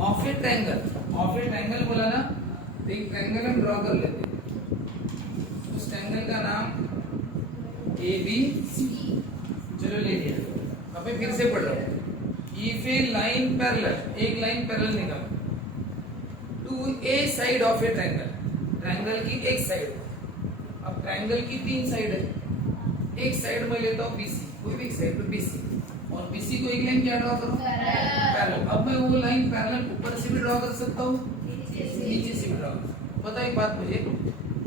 Of a triangle बोला ना, तो एक ट्रायंगल हम ड्रॉ कर लेते हैं। उस ट्रायंगल का नाम ए बी सी, चलो ले लिया। अब मैं फिर से पढ़ रहा हूँ। इफ ए लाइन पैरेलल, एक लाइन पैरेलल निकाल to a side of a triangle की एक साइड। अब ट्रायंगल की 3 साइड है, एक साइड में लेता हूँ बीसी, कोई भी एक साइड पे बीसी, और बीसी को एक लाइन क्या ड्रॉ करूं, पैरेलल। अब मैं वो लाइन पैरेलल ऊपर से भी ड्रॉ कर सकता हूँ, नीचे से भी ड्रॉ कर सकता हूं। बताओ एक बात मुझे,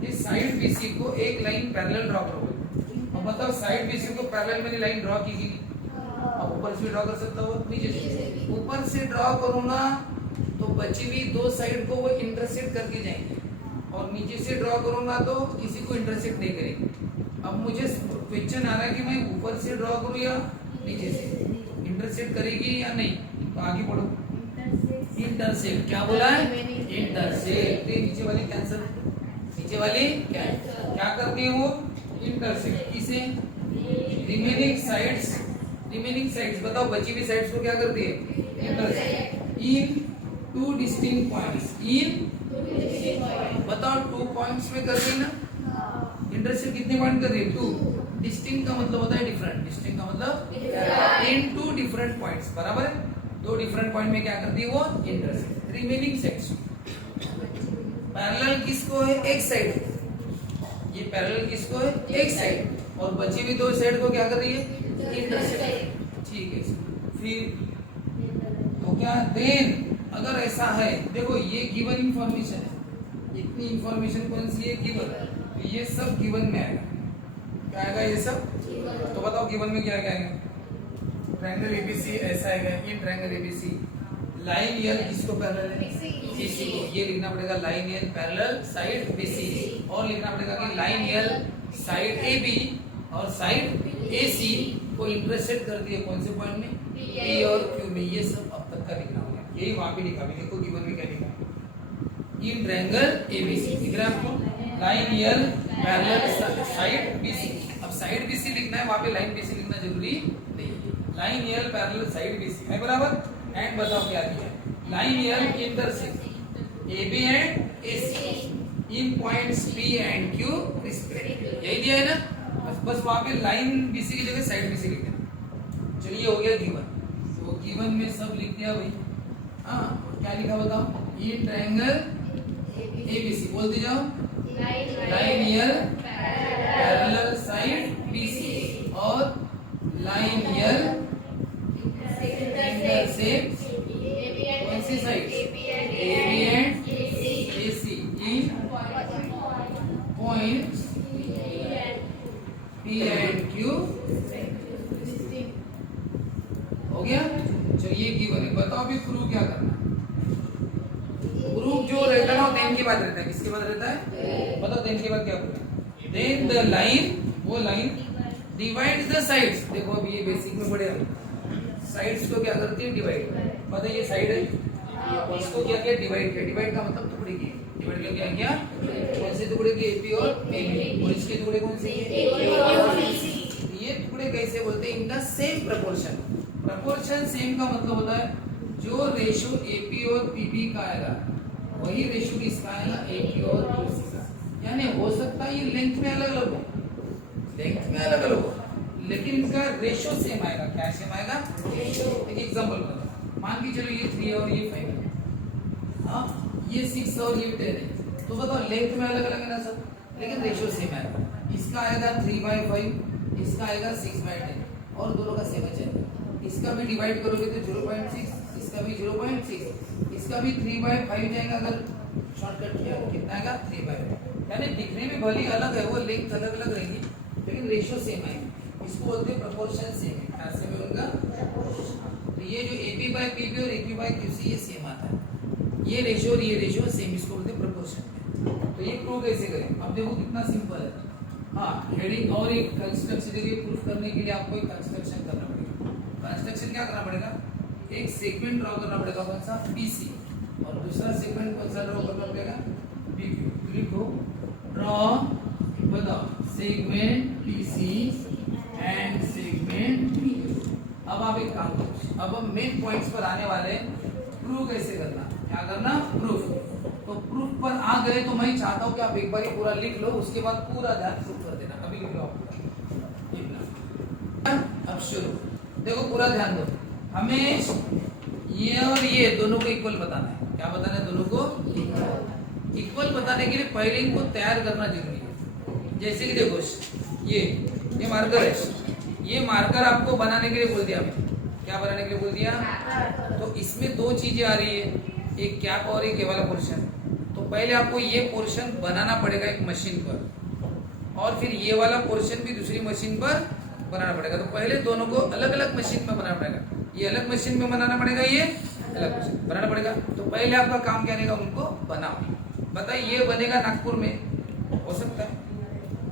ये साइड बीसी को एक लाइन पैरेलल ड्रॉ करोगे, अब बताओ साइड बीसी को पैरेलल मैंने लाइन ड्रॉ की थी, अब ऊपर से भी ड्रॉ कर सकता हूँ, नीचे से। ऊपर से ड्रॉ करूंगा तो बची हुई 2 साइड को वो इंटरसेक्ट करके जाएंगे, और नीचे से ड्रॉ करूंगा तो किसी को इंटरसेक्ट नहीं करेंगे। अब मुझे क्वेश्चन आ रहा है कि मैं ऊपर से ड्रॉ करूं या नीचे से, इंटरसेक्ट करेगी या नहीं, तो आगे बढ़ो। इंटरसेक्ट क्या बोला है, इंटरसेक्ट। नीचे वाली कैंसिल, नीचे वाली क्या करती है वो, इंटरसेक्ट। किसे, रिमेनिंग साइड्स बताओ, बची हुई साइड्स को क्या करती है, इंटरसेक्ट। इन 2 डिस्टिंक्ट पॉइंट्स, बताओ 2 पॉइंट्स में कर रही है ना इंटरसेक्ट, कितने पॉइंट कर रही है, 2। डिस्टिंक्ट का मतलब होता है डिफरेंट, डिस्टिंक्ट का मतलब इन 2 डिफरेंट पॉइंट्स, बराबर है। 2 डिफरेंट पॉइंट में क्या करती है वो, इंटरसेक्ट। रिमेनिंग साइड्स, पैरेलल किसको है, एक साइड, ये पैरेलल किसको है, एक साइड, और बची हुई 2 साइड को क्या कर रही है, इंटरसेक्ट। ठीक है, फिर तो क्या, देन अगर ऐसा है, देखो ये गिवन इंफॉर्मेशन है, इतनी इंफॉर्मेशन कौन सी है, गिवन, तो ये सब गिवन में आएगा। क्या आएगा ये सब, तो बताओ गिवन में क्या क्या आएगा। ट्रायंगल एबीसी ऐसा आएगा, ये ट्रायंगल एबीसी, लाइन एल किसको पैरेलल है, बीसी को, ये लिखना पड़ेगा line L parallel side BC, और लिखना पड़ेगा कि लाइन एल साइड एबी और साइड एसी को इंटरसेक्ट करती है कौन से पॉइंट में, पी और क्यू में। ये सब अब तक का लिखना होगा, यही वहां पे लिखा, देखो गिवन में क्या लिखा, इन ट्रायंगल एबीसी, दिख रहा है आपको, line L parallel side BC. अब साइड बीसी लिखना है, वहां पे लाइन बीसी लिखना जरूरी नहीं है, line L parallel side BC है, बराबर। एंड बताओ क्या दिया है, line L intersect AB and AC in points P and Q respect, यही दिया है ना, बस वहां पे लाइन बीसी की जगह साइड बीसी लिख देना। चलिए हो गया गिवन, तो गिवन में सब लिख दिया भाई। हाँ, क्या लिखा बताओ, ये ट्रायंगल एबीसी, बोलते जाओ, line L parallel side BC और लाइन एल इंटरसेक्ट कौन सी side, AB and AC in points P and Q, हो गया। चलिए गिवन है, बताओ अभी प्रूफ क्या करना। प्रूफ जो रहता है ना, देन के बाद रहता है, किसके बाद रहता है, बताओ देन के बाद क्या होता है, देन द लाइन, वो लाइन डिवाइड द साइड्स। देखो अभी ये बेसिक में पढ़े हम, साइड्स को क्या करती है, डिवाइड। बताइए ये साइड है, इसको क्या किया, डिवाइड किया। डिवाइड का मतलब टुकड़े किए, डिवाइड का क्या किया, कौन से टुकड़े किए, एपी और एबी, और इसके टुकड़े कौन से किए, ये टुकड़े कैसे बोलते हैं, इनका सेम प्रोपोर्शन। प्रोपोर्शन सेम का मतलब होता है जो रेशियो एपी और पीबी का आएगा वही रेशियो किसका आएगा, एपी और पीसी का। यानी हो सकता है ये लेंथ में अलग अलग हो, लेंथ में अलग अलग हो, लेकिन इनका रेशियो सेम आएगा। क्या सेम आएगा, रेशियो। एक एग्जांपल बताओ, मान के चलो ये 3 और ये 5 है, हाँ ये 6 और ये 10 है, तो बताओ लेंथ में अलग अलग है ना सब, लेकिन रेशियो सेम आएगा। इसका आएगा 3/5, इसका आएगा 6/10, और दोनों का सेम है। इसका भी डिवाइड करोगे तो 0.6, इसका भी 0.6, इसका भी 3/5 जाएगा अगर शॉर्टकट किया, कितना आएगा 3/5। यानी दिखने में भले अलग है, वो लेंथ अलग अलग रहेगी लेकिन रेशियो सेम आएगी। इसको बोलते हैं प्रोपोर्शन सेम है, क्या सेम है उनका, तो ये जो AB by PB और AP by QC ये सेम आता है, ये रेशियो और ये रेशियो सेम, इसको बोलते हैं प्रोपोर्शन। तो ये प्रूव कैसे करें, अब देखो कितना सिंपल है। हाँ, हेडिंग और एक कंस्ट्रक्शन के लिए प्रूफ करने के लिए आपको एक कंस्ट्रक्शन करना पड़ेगा। कंस्ट्रक्शन क्या करना पड़ेगा, एक सेगमेंट ड्रॉ करना पड़ेगा, कौन सा, BC, और दूसरा सेगमेंट कौन सा ड्रॉ करना पड़ेगा, PQ। लिखो ड्रॉ, बताओ segment BC and segment PQ। अब आप एक काम करो, अब हम मेन पॉइंट्स पर आने वाले, प्रूव कैसे करना, क्या करना, प्रूफ। तो प्रूफ पर आ गए तो मैं चाहता हूँ कि आप एक बार पूरा लिख लो, उसके बाद पूरा ध्यान प्रूफ कर देना। अभी लिख लो आप पूरा। अब शुरू, देखो पूरा ध्यान दो। हमें ये और ये दोनों को इक्वल बताना है। क्या बताना है? दोनों को इक्वल बताने के लिए पहले इनको तैयार करना जरूरी है। जैसे कि देखो ये मार्कर है, ये मार्कर आपको बनाने के लिए बोल दिया मैंने। क्या बनाने के लिए बोल दिया? तो इसमें दो चीजें आ रही है, एक कैप और एक ये वाला पोर्शन। तो पहले आपको ये पोर्शन बनाना पड़ेगा एक मशीन पर, और फिर ये वाला पोर्शन भी दूसरी मशीन पर बनाना पड़ेगा। तो पहले दोनों को अलग अलग मशीन में बनाना पड़ेगा। ये अलग मशीन में बनाना पड़ेगा, ये अलग मशीन बनाना पड़ेगा। तो पहले आपका काम क्या रहेगा? उनको बनाओ। बताइए, ये बनेगा नागपुर में, हो सकता है,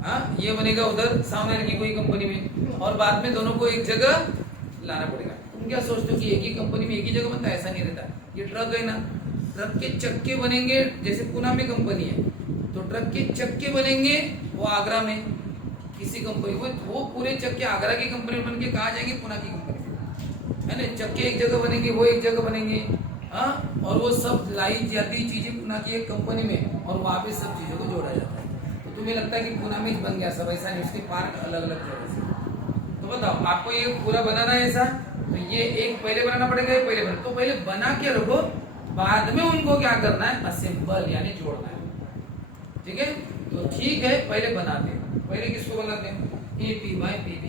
हाँ, ये बनेगा उधर सामने की कोई कंपनी में, और बाद में दोनों को एक जगह लाना पड़ेगा। तुम क्या सोचते हो कि एक ही कंपनी में एक ही जगह बनता है? ऐसा नहीं रहता। ये ट्रक है ना, ट्रक के चक्के बनेंगे, जैसे पुणे में कंपनी है तो ट्रक के चक्के बनेंगे वो आगरा में किसी कंपनी, वो पूरे चक्के आगरा की कंपनी बन के कहा जाएंगे? पुणे की कंपनी है ना। चक्के एक जगह बनेंगे, वो एक जगह बनेंगे, हाँ, और वो सब लाई जाती चीजें पुणे की एक कंपनी में, और वहां पे सब चीजों को जोड़ा जाता है। तो तुम्हें लगता है कि पुणे में ही बन गया सब? ऐसा नहीं, उसके पार्ट अलग अलग जगह से। तो बताओ, आपको ये पूरा बनाना है ऐसा, तो ये एक पहले बनाना पड़ेगा, ये पहले बना, तो पहले बना के रखो, बाद में उनको क्या करना है? असेंबल यानी जोड़ना है। ठीक है, तो ठीक है, पहले बनाते हैं। पहले किसको बनाते हैं? AP by PB।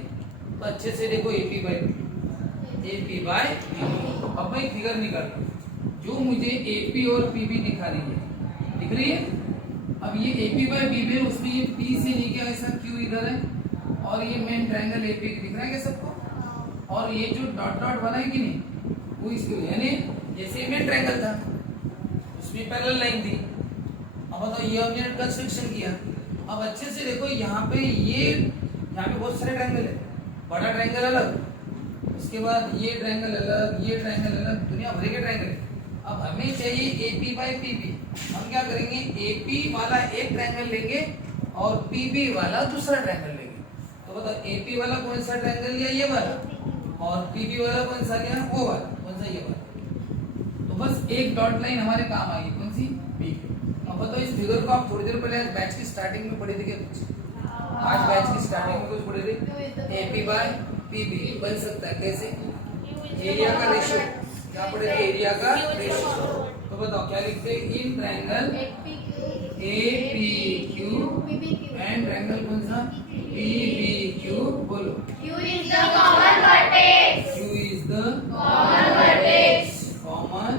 तो अच्छे से देखो, AP बाय PB। अब मैं फिगर निकालता हूँ जो मुझे AP और PB दिखा रही है, दिख रही है? अब ये AP बाय PB है, उसमें ये P से नीचे ऐसा Q इधर है, और ये मेन ट्रायंगल AP दिख रहा है क्या सबको? और ये जो डॉट डॉट बना है कि नहीं, वो इसके, यानी जैसे मेन ट्रायंगल था उसमें पैरेलल लाइन थी। अब बताओ, ये हमने कंस्ट्रक्शन किया। अब अच्छे से देखो, यहाँ पे बहुत सारे ट्रायंगल है, बड़ा ट्रायंगल अलग, उसके बाद ये ट्रायंगल अलग, ये ट्रायंगल अलग, दुनिया भर के ट्रायंगल है। अब हमें चाहिए AP बाय PB। हम क्या करेंगे? AP वाला एक ट्रायंगल लेंगे और PB वाला दूसरा ट्रायंगल लेंगे। तो बताओ, AP वाला कौन सा ट्रायंगल लिया? ये वाला। और PB वाला कौन सा लिया? वो वाला। कौन सा? ये वाला। तो बस एक डॉट लाइन हमारे काम आएगी, कौन सी? B। अब बताओ, इस फिगर को आप थोड़ी देर पहले बैच की स्टार्टिंग में पढ़े थे क्या कुछ? आज बैच की स्टार्टिंग में कुछ पढ़े थे? AP बाय PB बन सकता है कैसे? एरिया का रेशियो। क्या पढ़े थे? एरिया का रेशियो। तो बताओ क्या लिखते हैं? इन ट्रायंगल APQ एंड ट्रायंगल कौन सा? PBQ। बोलो, Q is the common vertex. Q is the Common vertex. common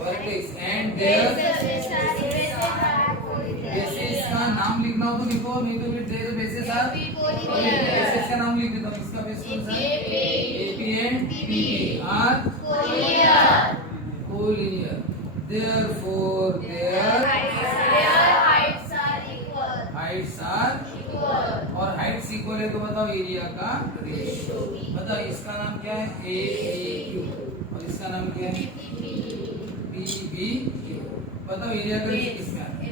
vertex and their basis का नाम लिखना हो तो लिखो, नहीं तो फिर देयर बेसिस आर बेसिस का नाम लिख देता हूँ। इसका बेस कौन सा है? AP and PB are collinear. Therefore their heights are equal. Heights are, और हाइट्स इक्वल है तो बताओ एरिया का रेशियो। बताओ, इसका नाम क्या है? APQ, और इसका नाम क्या है? PBQ। बताओ एरिया का रेशियो किसमें आता है?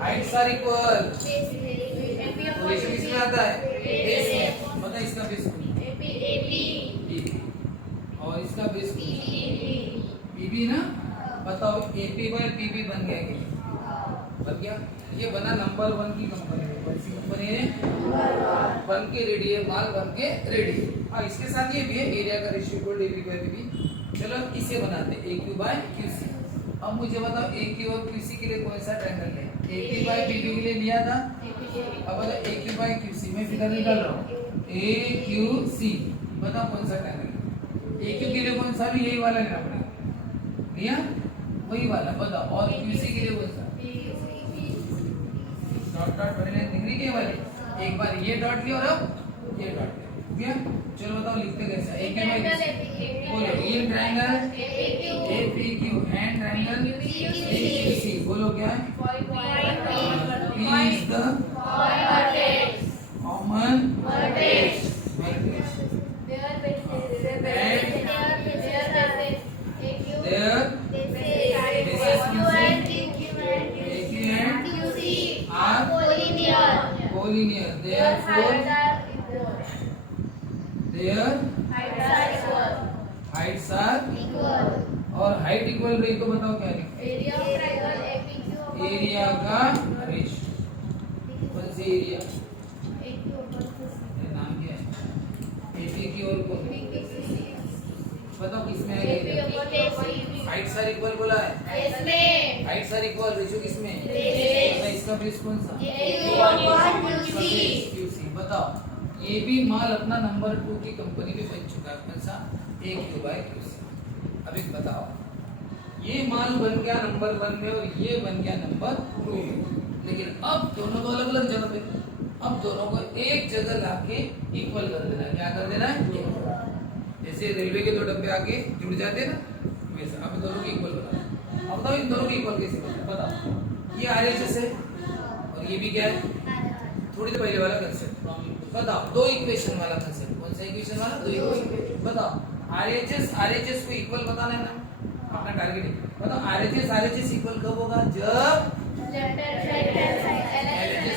हाइट्स आर इक्वल, रेशियो किसमें आता है? बेस में। बताओ इसका बेस PB, और इसका बेस PB ना। बताओ AP बाय PB बन गया कि बन गया? ये बना नंबर 1 की कंपनी में, कौन सी कंपनी है? बन के रेडी है, माल बन के रेडी है। हाँ, इसके साथ ये भी है, एरिया का ratio equal AP by PB। चलो इसे बनाते हैं, AQ बाय QC। अब मुझे बताओ, AQ और QC के लिए कौन सा ट्रायंगल है? AP बाय PB के लिए लिया था। अब बताओ AQ बाय QC, मैं फिगर निकाल रहा हूँ। AQC, बताओ कौन सा ट्रायंगल? AQ के लिए कौन सा? भी यही वाला लेना पड़ेगा, लिया वही वाला। बताओ, और QC के लिए कौन सा? डॉट डॉट बने दिख रही है वाली। एक बार ये डॉट लिया और अब ये डॉट लिया। चलो बताओ लिखते कैसे? AQ by QC। बोलो, in triangle APQ and triangle AQC। बोलो क्या है? P is the common vertex and their basis AQ and are collinear. Therefore their heights are, और हाइट इक्वल रही तो बताओ क्या लिखें? एरिया ऑफ ट्रायंगल एपीक्यू एरिया का रेशियो। कौन सी एरिया? नाम क्या है? एपीक्यू और कौन? बताओ किसमें है? हाइट सर इक्वल बोला है। इसमें हाइट सर इक्वल रेशियो किसमें? रेशियो। इसका बेस कौन सा? QC। QC। बताओ ये भी माल अपना नंबर 2 की कंपनी में बन चुका है। कौन सा? AQ/QC। अभी बताओ ये माल बन गया नंबर 1 में और ये बन गया नंबर 2 में, लेकिन अब दोनों को अलग अलग जगह पे, अब दोनों को एक जगह लाके इक्वल कर देना है। क्या कर देना है? जैसे रेलवे के दो डब्बे आके जुड़ जाते हैं ना, वैसे अब दोनों को इक्वल बनाना। अब बताओ इन दोनों को इक्वल कैसे करना है? बताओ। ये RHS है और ये भी क्या है? थोड़ी देर पहले वाला कंसेप्ट बताओ। दो इक्वेशन वाला कंसेप्ट। कौन सा इक्वेशन वाला? दो इक्वेशन। बताओ RHS को इक्वल बताना है ना, अपना टारगेट है। बताओ RHS इक्वल कब होगा? जब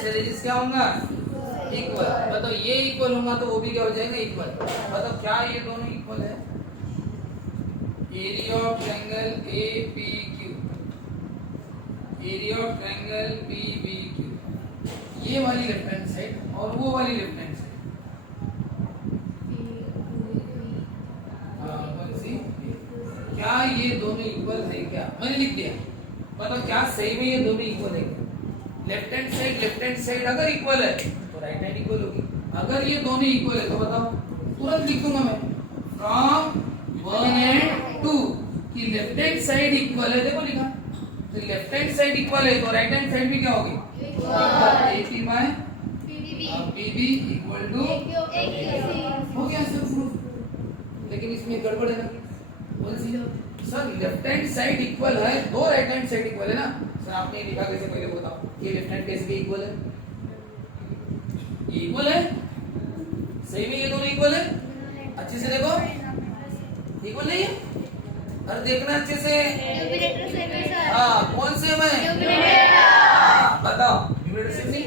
LHS क्या होगा? इक्वल। बताओ ये इक्वल होगा तो वो भी क्या हो जाएगा? इक्वल। बताओ क्या ये दोनों इक्वल है? Area of triangle APQ, area of triangle PBQ, ये वाली लेफ्ट हैंड साइड और वो वाली लेफ्ट हैंड साइड। कौन सी? क्या ये दोनों इक्वल है? क्या मैंने लिख दिया? बताओ क्या सही में ये दोनों इक्वल है? लेफ्ट हैंड साइड अगर इक्वल है तो राइट हैंड इक्वल होगी। अगर ये दोनों इक्वल है तो बताओ, तुरंत लिखूंगा मैं फ्रॉम 1 and 2 कि लेफ्ट हैंड साइड इक्वल है। देखो लिखा, तो लेफ्ट हैंड साइड इक्वल है तो राइट हैंड साइड भी क्या होगी? PB इक्वल टू हो गया सब प्रूफ। लेकिन इसमें गड़बड़ है ना। कौन सी? Sir left hand side equal है, दो राइट हैंड साइड इक्वल है ना। सर आपने लिखा कैसे? पहले बताओ। ये लेफ्ट हैंड कैसे भी इक्वल है? इक्वल है सही में, ये दोनों इक्वल है। अच्छे से देखो, इक्वल नहीं है? अरे देखना अच्छे से। हाँ कौन सेम है? बताओ न्यूमरेटर सेम नहीं?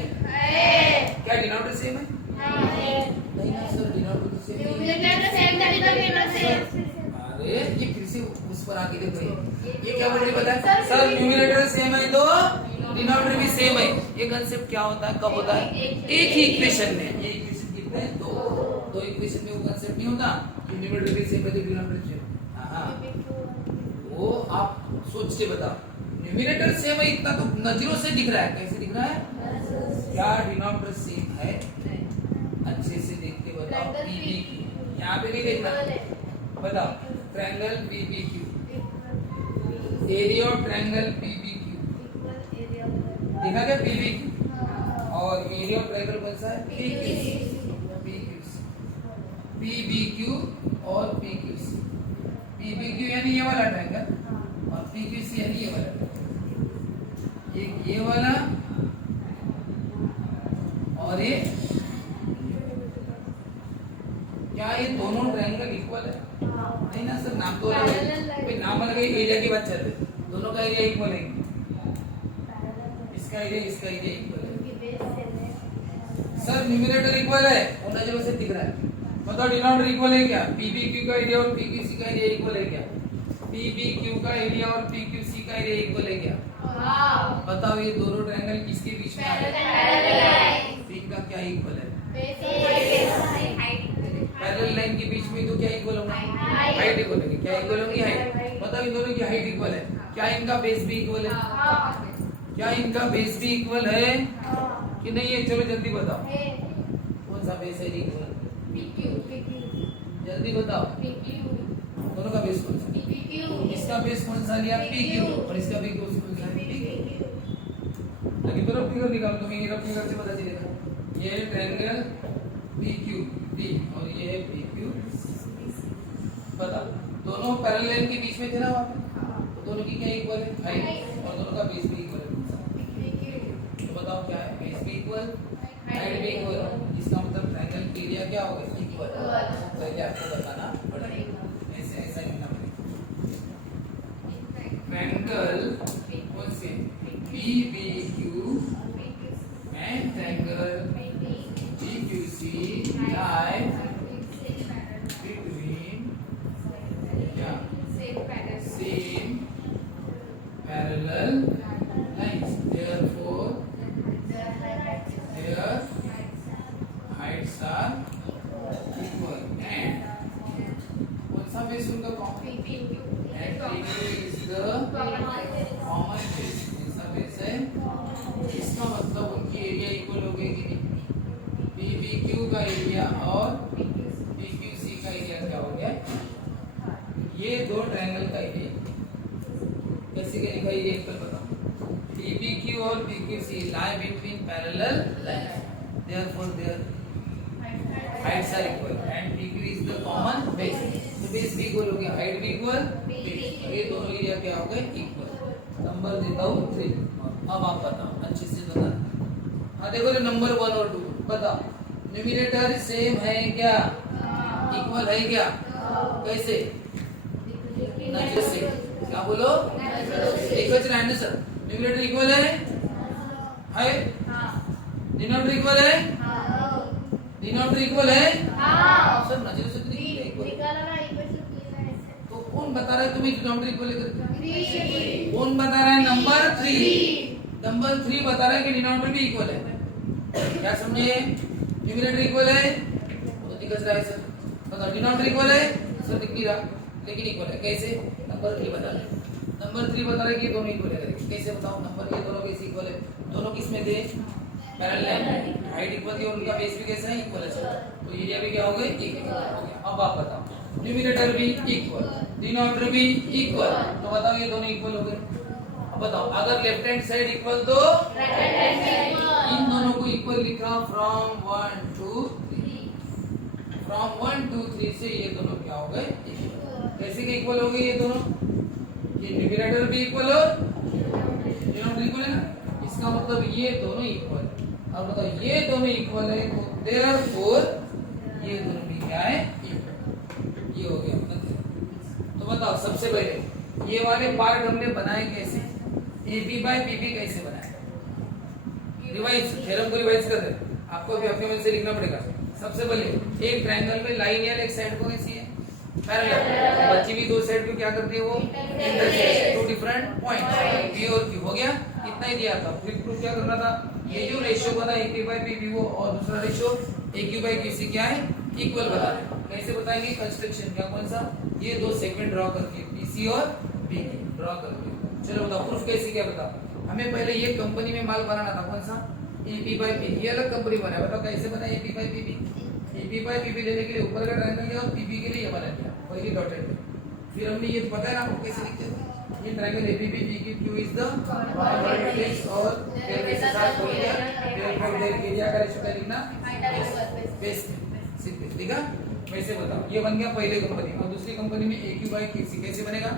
क्या डिनोमिनेटर सेम है? नहीं ना सर, डिनोमिनेटर सेम नहीं। अरे ये फिर से उस पर आके देखो, ये क्या बोल रही पता है? सर न्यूमरेटर सेम है तो डिनोमिनेटर भी सेम है। ये कंसेप्ट क्या होता है? कब होता है? एक ही इक्वेशन में। ये इक्वेशन कितने हैं? दो इक्वेशन में वो कंसेप्ट नहीं होता कि न्यूमरेटर भी सेम है तो डिनोमिनेटर सेम। हां वो आप सोच के बताओ। न्यूमरेटर सेम है इतना तो नजरों से दिख रहा है। कैसे दिख रहा है? क्या डिनोमिनेटर सेम है? अच्छे से देख के बताओ। PBQ यहाँ पे नहीं देखना। बताओ triangle PBQ, area of triangle PBQ देखा क्या? PBQ और एरिया ऑफ ट्रायंगल कौन सा है? PBQ और PQC। PBQ यानी ये वाला ट्रायंगल और PQC यानी ये वाला ट्रायंगल। ये वाला और ये, क्या ये दोनों ट्रायंगल इक्वल है? नहीं ना सर, नाम तो अलग है। कोई नाम अलग है, एरिया की बात चल रही है। दोनों का एरिया इक्वल है। इसका एरिया इक्वल है। सर न्यूमरेटर इक्वल है, उन नजरों से दिख रहा है। बताओ डिनोमिनेटर इक्वल है क्या? PBQ का एरिया और PQC का एरिया इक्वल है क्या? PBQ का एरिया और PQC का एरिया इक्वल है क्या? बताओ ये दोनों ट्रायंगल किसके बीच में आ रहे हैं? इनका क्या इक्वल है? पैरेलल लाइन के बीच में तो क्या इक्वल होगा? हाइट इक्वल होगी। क्या इक्वल होगी? हाइट। बताओ इन दोनों की हाइट इक्वल है। क्या इनका बेस भी इक्वल है? क्या इनका बेस भी इक्वल है कि नहीं है? चलो जल्दी बताओ, कौन सा बेस है इक्वल? जल्दी बताओ, दोनों का बेस कौन सा? इसका बेस कौन सा लिया? PQ और इसका भी कौन सा? लेकिन तो रफ फिगर निकाल दो, ये रफ फिगर से पता चलेगा। ये ट्रायंगल PQD और ये है PQ। बता दोनों पैरेलल लाइन के बीच में थे ना वहां पे, तो दोनों की क्या इक्वल है? हाइट। और दोनों का बेस भी इक्वल है। तो बताओ क्या है? बेस भी इक्वल, हाइट भी इक्वल। इसका मतलब ट्रायंगल का एरिया क्या होगा? इक्वल। पहले आपको बताना पड़ेगा, ऐसे ऐसा लिखना पड़ेगा। ट्रायंगल कौन से? PBQ and triangle PQC lie between same कैसे क्या लिखा है ये इक्वल बताओ PPQ और PQC lie between parallel lines therefore their heights are equal and PQ is the common base तो base भी इक्वल हो गया height भी इक्वल ये दोनों एरिया क्या हो गए इक्वल नंबर देता हूँ 3 अब आप बताओ अच्छे से बताना हाँ देखो नंबर 1 और 2 बताओ न्यूमरेटर सेम है क्या इक्वल है क्या कैसे नजर से क्या बोलो एक बच रहा है सर न्यूमरेटर इक्वल है डिनोमिनेटर इक्वल है डिनोमिनेटर इक्वल है सर नजर से इक्वल तो कौन बता रहा है तुम्हें डिनोमिनेटर इक्वल है कौन बता रहा है नंबर 3 बता रहा है कि डिनोमिनेटर भी इक्वल है क्या समझे न्यूमरेटर इक्वल है तो दिख रहा है सर बताओ डिनोमिनेटर इक्वल है सर दिख नहीं रहा लेकिन इक्वल है कैसे नंबर 3 बता रहे नंबर 3 बता रहे कि ये दोनों इक्वल है कैसे बताओ नंबर ये दोनों कैसे इक्वल है दोनों किस में थे पैरेलल हाइट इक्वल थी और उनका बेस भी कैसा है इक्वल है तो एरिया भी क्या हो गए इक्वल हो गया अब आप बताओ न्यूमरेटर भी इक्वल डिनोमिनेटर भी इक्वल तो बताओ ये दोनों इक्वल हो गए अब बताओ अगर लेफ्ट हैंड साइड इक्वल तो इन दोनों को इक्वल लिखा फ्रॉम 1 to 3 से ये दोनों क्या हो गए कैसे के इक्वल हो गए ये दोनों ये न्यूमरेटर भी इक्वल हो डिनोमिनेटर इक्वल है ना इसका मतलब ये दोनों इक्वल है अब बताओ ये दोनों इक्वल है तो देयरफॉर ये दोनों भी क्या है इक्वल ये हो गया तो बताओ सबसे पहले ये वाले पार्ट हमने बनाए कैसे AB by PB कैसे बनाए रिवाइज थ्योरम को रिवाइज कर दे आपको भी अपने मन से लिखना पड़ेगा सबसे पहले एक ट्रायंगल में लाइन या एक साइड को कैसी है पैरेलल बच्ची भी दो साइड को क्या करती है वो intersect two different point P और Q हो गया इतना ही दिया था फिर प्रूफ क्या करना था ये जो रेशियो बना AP by PB वो और दूसरा रेशियो AQ by QC क्या है इक्वल बता रहे कैसे बताएंगे कंस्ट्रक्शन क्या कौन सा ये दो सेगमेंट ड्रॉ करके PC और BQ ड्रॉ करके चलो बताओ प्रूफ कैसे क्या बताओ हमें पहले ये कंपनी में माल बनाना था कौन सा AP by PB ये अलग कंपनी बनाया बताओ कैसे बना AP by PB AP by PB लेने के लिए ऊपर का ट्रायंगल लिया और PB के लिए ये बना दिया पहली डॉटेड पे फिर हमने ये पता है ना आपको कैसे लिखते हैं ये triangle ABB PQ is the common vertex और their bases are collinear therefore their area का रेशियो क्या लिखना बेस सिंपल ठीक है वैसे बताओ ये बन गया पहले कंपनी और दूसरी कंपनी में AQ by QC कैसे बनेगा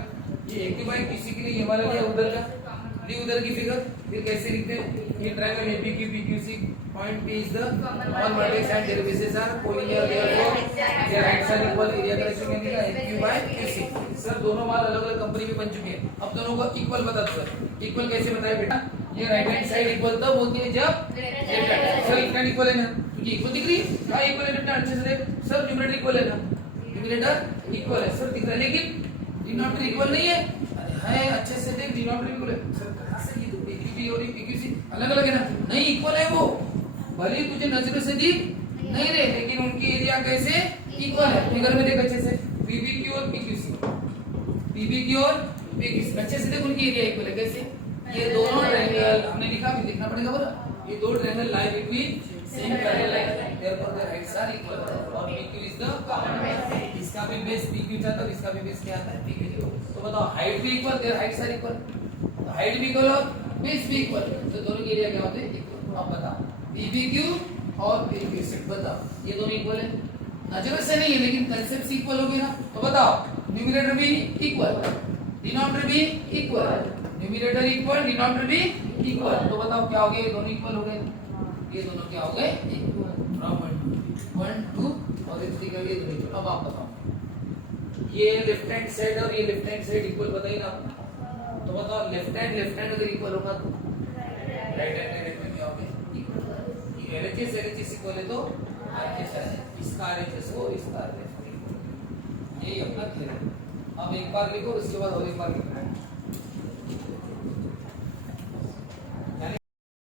ये AQ by QC के लिए ये वाला लिया उधर का ली उधर की फिगर फिर कैसे लिखते हैं ये triangle APQ PQC point P is the common vertex and their bases are collinear therefore their right side equal area का रेशियो क्या लिखा AQ by QC सर दोनों माल अलग-अलग कंपनी में बन चुके हैं अब दोनों को इक्वल बता दो सर इक्वल कैसे बताए बेटा ये राइट हैंड साइड इक्वल तब होती है जब left hand sir equal equal है ना क्योंकि इक्वल दिख रही है हां इक्वल है बेटा अच्छे से देख सर न्यूमरेटर इक्वल है ना न्यूमरेटर इक्वल है सर दिख रहा है लेकिन डिनोमिनेटर इक्वल नहीं है है अच्छे से देख डिनोमिनेटर इक्वल है सर कहां से ये AQB और PQC अलग-अलग है ना नहीं इक्वल है वो भले ही तुझे नजर से दिख नहीं रहे लेकिन उनकी एरिया कैसे इक्वल है फिगर में देख अच्छे से PBQ और PQC PBQ और PQC अच्छे से देख उनकी एरिया इक्वल है कैसे ये दोनों ट्रायंगल हमने लिखा भी देखना पड़ेगा बोला ये दो triangle lie between same parallel line therefore their heights are equal और PQ is the common base इसका भी बेस PQ था तो इसका भी बेस क्या आता है PQ तो बताओ हाइट भी equal their heights are equal तो हाइट भी इक्वल और बेस भी इक्वल तो दोनों की एरिया क्या होते हैं इक्वल अब बताओ PBQ और PQC बताओ ये दोनों इक्वल है नजर से नहीं है लेकिन कांसेप्ट से इक्वल हो गए ना तो बताओ न्यूमरेटर भी इक्वल डिनोमिनेटर भी इक्वल न्यूमरेटर इक्वल डिनोमिनेटर भी इक्वल तो बताओ क्या हो गया ये दोनों इक्वल हो गए ये दोनों क्या हो गए इक्वल फ्रॉम 1 to 2 और ये दोनों इक्वल अब आप बताओ ये लेफ्ट हैंड साइड और ये लेफ्ट हैंड साइड इक्वल बताइए ना तो बताओ लेफ्ट हैंड अगर इक्वल होगा तो राइट हैंड में क्या होगा इक्वल LHS इक्वल है तो RHS इसका RHS हो इसका RHS यही अपना थ्योरम अब एक बार लिखो उसके बाद और एक बार लिखो